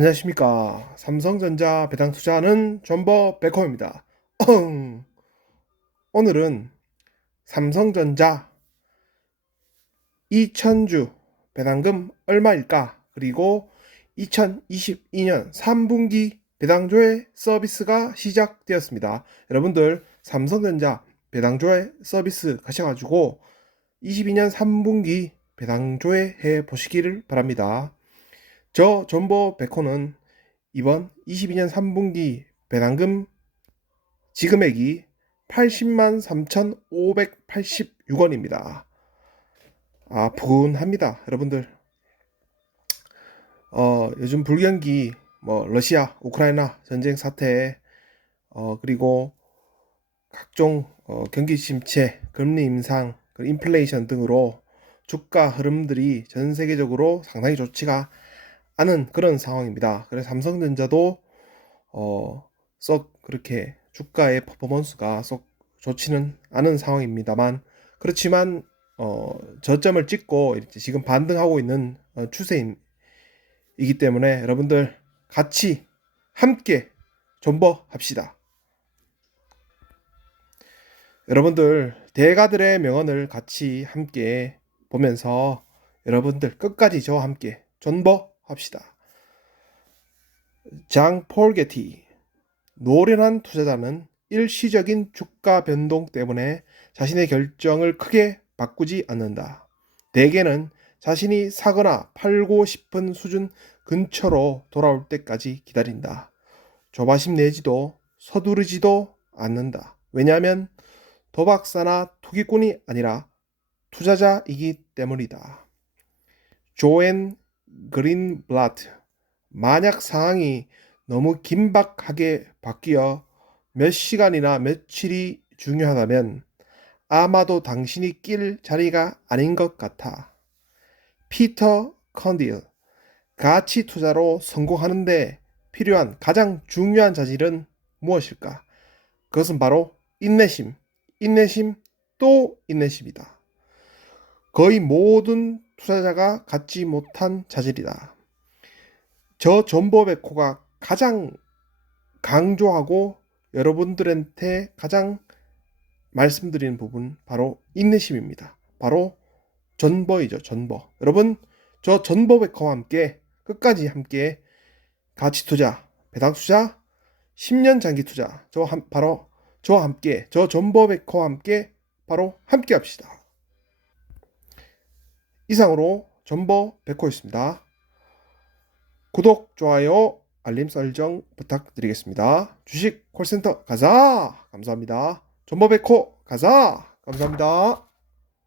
안녕하십니까. 삼성전자 배당 투자하는 존버 백호입니다. 오늘은 삼성전자 2000주 배당금 얼마일까? 그리고 2022년 3분기 배당조회 서비스가 시작되었습니다. 여러분들 삼성전자 배당조회 서비스 가셔가지고 22년 3분기 배당조회 해 보시기를 바랍니다. 저 존버 백호는 이번 22년 3분기 배당금 지금액이 80만 3,586원입니다. 아, 부근합니다. 여러분들. 어, 요즘 불경기, 뭐, 러시아, 우크라이나 전쟁 사태, 어, 그리고 각종 어, 경기 침체, 금리 그 인플레이션 등으로 주가 흐름들이 전 세계적으로 상당히 좋지가 않은 그런 상황입니다. 그래서 삼성전자도 어, 썩 그렇게 주가의 퍼포먼스가 썩 좋지는 않은 상황입니다만 그렇지만 어, 저점을 찍고 지금 반등하고 있는 어, 추세이기 때문에 여러분들 같이 함께 존버합시다. 여러분들 대가들의 명언을 같이 함께 보면서 여러분들 끝까지 저와 함께 존버 합시다. 장 폴게티 노련한 투자자는 일시적인 주가 변동 때문에 자신의 결정을 크게 바꾸지 않는다. 대개는 자신이 사거나 팔고 싶은 수준 근처로 돌아올 때까지 기다린다. 조바심 내지도 서두르지도 않는다. 왜냐하면 도박사나 투기꾼이 아니라 투자자이기 때문이다. 조앤 그린블라트 만약 상황이 너무 긴박하게 바뀌어 몇 시간이나 며칠이 중요하다면 아마도 당신이 낄 자리가 아닌 것 같아. 피터 컨딜 가치 투자로 성공하는데 필요한 가장 중요한 자질은 무엇일까? 그것은 바로 인내심, 인내심, 또 인내심이다. 거의 모든 투자자가 갖지 못한 자질이다. 저 존버백호가 가장 강조하고 여러분들한테 가장 말씀드리는 부분 바로 인내심입니다. 바로 전버이죠, 전버. 여러분, 저 전버백호와 함께 끝까지 함께 가치 투자, 배당 투자, 10년 장기 투자, 저 한, 바로 저와 함께, 저 전버백호와 함께 바로 함께 합시다. 이상으로 전버 백호였습니다. 구독, 좋아요, 알림 설정 부탁드리겠습니다. 주식 콜센터 가자! 감사합니다. 전버 백호 가자! 감사합니다.